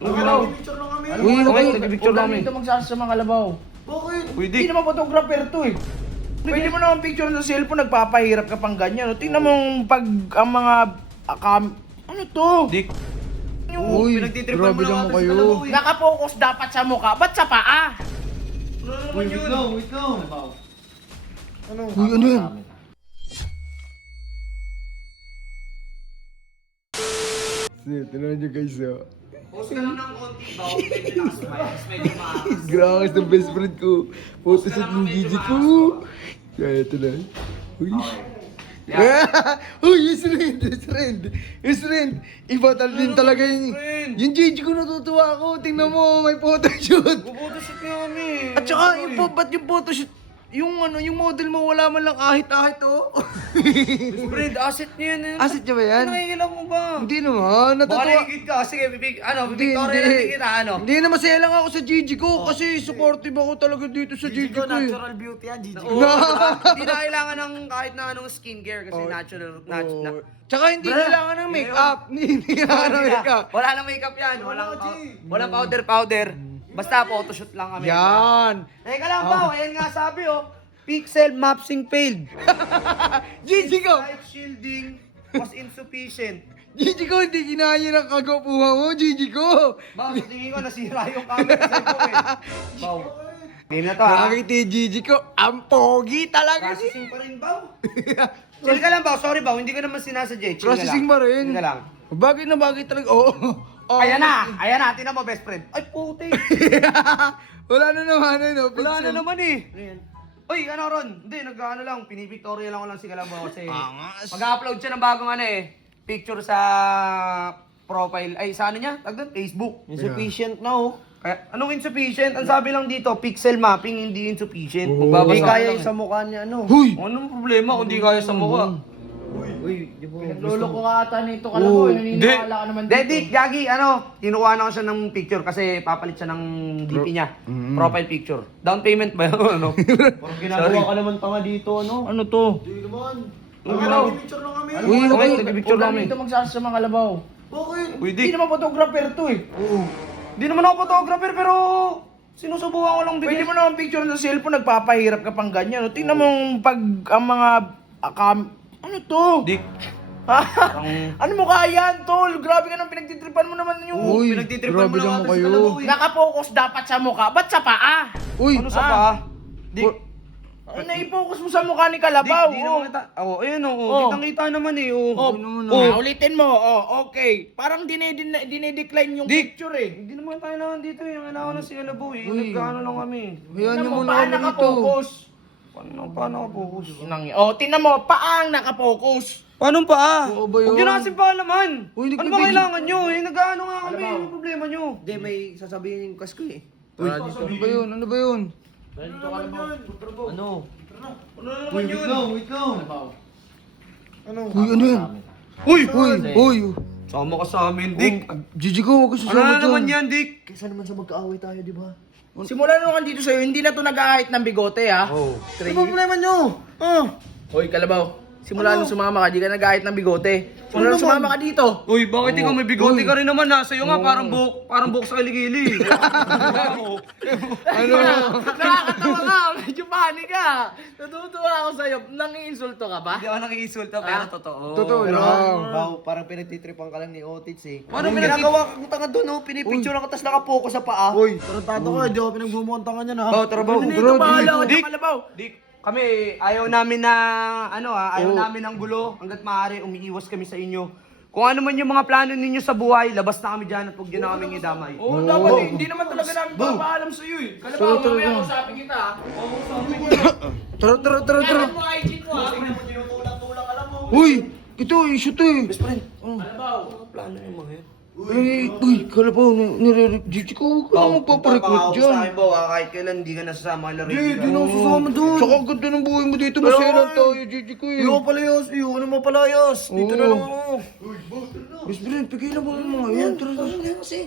Nagpicture lang kami. Uy, Okay, okay. nagpipicture lang kami. Dito magsasama mga kalabaw. Bakit? Pwede. Hindi naman photographer to eh. Pwede mo naman picture sa cellphone, nagpapahirap ka pang ganyan. No? Tingnan mo pag ang mga ano to? Dik. Uy, Pinagtitripan grabe mo lang naman ata kayo. sa dalawa eh. Nakapokus dapat sa mukha, ba't sa paa? Ano naman yun? Wait lang. Ano? Uy, ano yan? Tingnan nyo guys, oh. Post ka lang ng konti ba? Medyo nakasmile. Medyo maangas. Grabe ng best friend ko. Photoshoot ng Gigi ko. Kaya ito na. Uy. Uy, his friend. Iba din talaga yun. Yung Gigi ko natutuwa ako. Tingnan mo, may photoshoot. Photoshoot nga kami. At saka, ba't yung photoshoot? Yung model mo wala man lang ahit-ahit, oh. Friend, asset niya yan. Asset niya ba yan? Nakikilang mo ba? Hindi naman, Baka natutuwa. nakikit ka. Sige, Victoria lang din kita, ano? Hindi na masaya lang ako sa Gigi ko kasi supportive ako talaga dito sa Gigi ko eh. Natural beauty yan, Gigi. Oo, Hindi na kailangan ng kahit na anong skincare kasi natural. Tsaka hindi kailangan ng make-up. Hindi kailangan ng make-up. Wala nang makeup yan. Walang powder. Basta photoshoot lang kami. Yan. Teka lang ba, ayan nga sabi pixel mapsing failed. Gigi ko. Light shielding was insufficient. Gigi ko, hindi kinaya ng kagapuhan mo, Gigi ko. Bao, sa tingin ko nasira yung camera sa ko eh. Bao. Hindi na to ha. Nakakita yung Gigi ko, ang pogi talaga. Processing pa rin, Bao. Chill ka lang, Bao. Sorry, Bao. Hindi ko naman sinasadya. Chill ka lang. Processing ba rin? Chill ka lang. Bagay na bagay talaga. Oo. Oh. Ayan na. Tingnan mo, best friend. Ay, puti. Wala na naman, ano. Wala na pixel. naman eh. Uy, ano Ron? Hindi, nag-ano lang. Pinipictoria lang ko lang si Kalabaw kasi mag-upload siya ng bagong picture sa profile. Ay, sa ano niya? Tag doon? Facebook. Insufficient na oh. Kaya, anong insufficient? Ang sabi lang dito, pixel mapping, hindi insufficient. Oo. Magbabasa Hindi ka kaya lang yung sa mukha niya, ano? Huy! Anong problema kung di kaya sa mukha? Uy, di ba? Lolo ko ka ata nito, kalabaw. Naniniwala ka naman dito. Dik, Gagi, kinuha na ko siya ng picture kasi papalit siya ng DP niya. Profile picture. Down payment ba yun? Ano? Parang ginagawa ka naman tanga dito, ano? Ano to? Hindi naman. Ano? Nagpipicture lang kami. Uy, Okay, okay. nagpipicture Huwag kami. dito magsasama kalabaw. Bakit? Uy, Hindi Dik. naman photographer to eh. Di naman ako photographer pero sinusubukan ko lang Pwede bigyan. mo naman picture sa cellphone, nagpapahirap ka pang ganyan. No? Tingnan mo pag ang mga ano to? Dik. Ano mo kaya yan, tol? Grabe ka nang pinagtitripan mo naman yung... Uy, pinagtitripan mo lang ata sa dalawa eh. Nakapokus dapat sa mukha, ba't sa paa? Uy, Ano sa pa? Dik. Naipokus mo sa mukha ni Dik, Kalabaw. di naman kita. Ayun Oh. Kitang-kita naman eh. Ulitin mo. Okay. Parang dinedecline yung Dik. picture eh. Hindi naman tayo naman dito eh. Ang kailangan na si Kalabaw eh. Uy. Nagkano lang kami. Tingnan mo, paa nakapokus. Paano ka focus? Tingnan mo, paang nakapokus. Paano pa? Oo ba yun? Huwag nyo na kasi paalaman. Uy, Ano ba kailangan nyo? Nag-ano nga kami. Kalabaw. Ano problema nyo? Hindi, may sasabihin yung kas ko eh. Ano ba yun? Ano ba yun? Ano? Ano naman yun? Wait lang. Ano? Uy, ano yan? Uy! Uy! Sama ka sa amin, Dick. Gigi ko, huwag ka Ano sasama na dyan. naman yan, Dick? Kaysa naman sa magkaaway tayo, di ba? Simula nung dito sa'yo, hindi na to nag-ahit ng bigote ha. Oh. Ano ba problema nyo? Hoy, Kalabaw. Simula nung sumama ka, di ka nag-ahit ng bigote. Simula nung naman? sumama ka dito. Uy, bakit ikaw may bigote ka rin naman ha? Sa'yo nga parang buhok sa kiligili. Ano? Nakakatawa ka, medyo pani ka. Natutuwa ako sa'yo. Nangiinsulto ka ba? Hindi ako nangiinsulta pero totoo. Totoo Pero, lang. Bao, parang pinagtitripan ka lang ni Otits eh. Paano Anong ginagawa kang tanga doon, oh? Pinipicture lang ka, tapos nakapokus sa paa. Uy, tarantado ka, di ako pinagbumuhan tanga niyan, ha? Baw, tara baw. Dito, bahala ka Dick. dyan, Kalabaw. Dick, kami ayaw namin na ayaw namin ng gulo. Hangga't maaari umiiwas kami sa inyo. Kung ano man yung mga plano ninyo sa buhay, labas na kami dyan at huwag nyo na kaming idamay. Oo, dapat eh. Hindi naman talaga namin papaalam sa'yo eh. Kalabaw, mamaya kausapin kita ha. Tara. Ano mo IG ko ha. Tinutulak-tulak ka lang, oh. Uy, ito, issue to eh. Best friend. Kalabaw. Plano yung mga yan. Uy, Kalabaw, Gigi ko, huwag ka naman magpaparecruit dyan. Sa akin, Baw, kahit kailan hindi ka nasasama kay Hindi, di na ako sasama doon. Tsaka ang ganda ng buhay mo dito, masaya lang tayo, Gigi ko eh. Iyo palayas, iyo ano mo palayas. Dito na lang ako. Best friend, pigilan mo ng mga yan. Tara. Ano kasi?